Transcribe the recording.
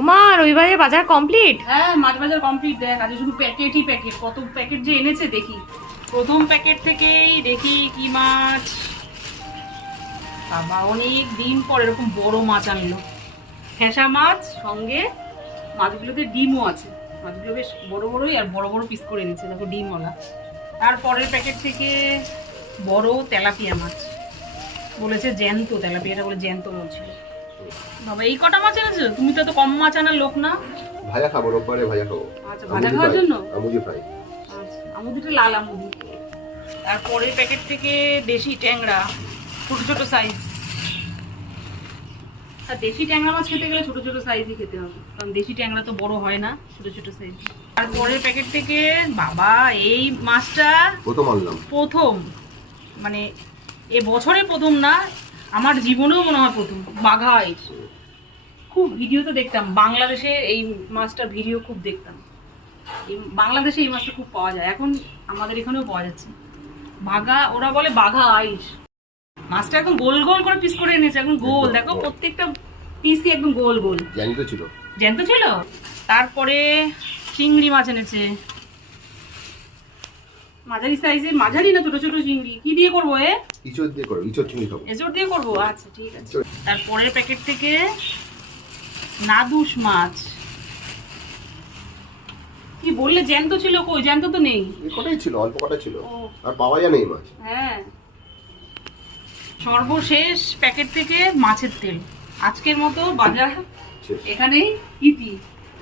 ওমা রবিবারের বাজার কমপ্লিট। হ্যাঁ মাছ বাজার কমপ্লিট। দেখ আজ শুধু প্যাকেটই প্যাকেট, কত প্যাকেট যে এনেছে দেখি। প্রথম প্যাকেট থেকেই দেখি কি মাছ। বাবা অনেক দিন পর এরকম বড় মাছ আনলো, ফ্যাসা মাছ, সঙ্গে মাছগুলোতে ডিমও আছে। মাছগুলো বেশ বড় বড়ই আর বড় বড় পিস করে এনেছে, দেখো ডিমওয়ালা। তারপরের প্যাকেট থেকে বড় তেলাপিয়া মাছ, বলেছে জ্যান্ত তেলাপিয়াটা, বলে জ্যান্ত বলছিল। বাবা এই কটা মাছ এনেছো তুমি? তো কম মাছ আনার লোক না। ভাজা খাবো, রোববারে ভাজা খাবো। আচ্ছা ভাজা খাওয়ার জন্য আমুদি ফ্রাই। আচ্ছা আমুদিটা লাল আমুদি। তারপরের প্যাকেট থেকে দেশি ট্যাংরা, ছোট ছোট সাইজ। আর দেশি ট্যাংরা মাছ খেতে গেলে ছোট ছোট সাইজই খেতে হবে, কারণ দেশি ট্যাংরা তো বড় হয় না, ছোট ছোট সাইজ। তারপরের প্যাকেট থেকে বাবা এই মাছটা প্রথম আনলাম, প্রথম, মানে এ বছরে প্রথম না, আমার জীবনেও মনে হয় প্রথম। বাঘা আইস, খুব ভিডিও তো দেখতাম বাংলাদেশে, এই মাছটার ভিডিও খুব দেখতাম। বাংলাদেশে এই মাছটা খুব পাওয়া যায়, এখন আমাদের এখানেও পাওয়া যাচ্ছে। বাঘা, ওরা বলে বাঘা আইস। মাছটা একদম গোল গোল করে পিস করে এনেছে, একদম গোল, দেখো প্রত্যেকটা পিসই একদম গোল গোল। জ্যান্ত ছিল, জ্যান্ত ছিল। তারপরে চিংড়ি মাছ এনেছে, মাঝারি সাইজের, মাঝারি না ছোট ছোট চিংড়ি। কি দিয়ে করবো? ইচড় দিয়ে করো, ইচড় চিংড়ি খাবো। এজোর দিয়ে করবো, আচ্ছা ঠিক আছে। তারপরের প্যাকেট থেকে নাদুস মাছ। কি বললে জ্যান্ত ছিল? কই জ্যান্ত তো নেই, এই কটাই ছিল, অল্প কটা ছিল, ও আর পাওয়া যায় না এই মাছ। হ্যাঁ। সর্বশেষ প্যাকেট থেকে মাছের তেল। আজকের মতো বাজার শেষ। এখানেই ইতি।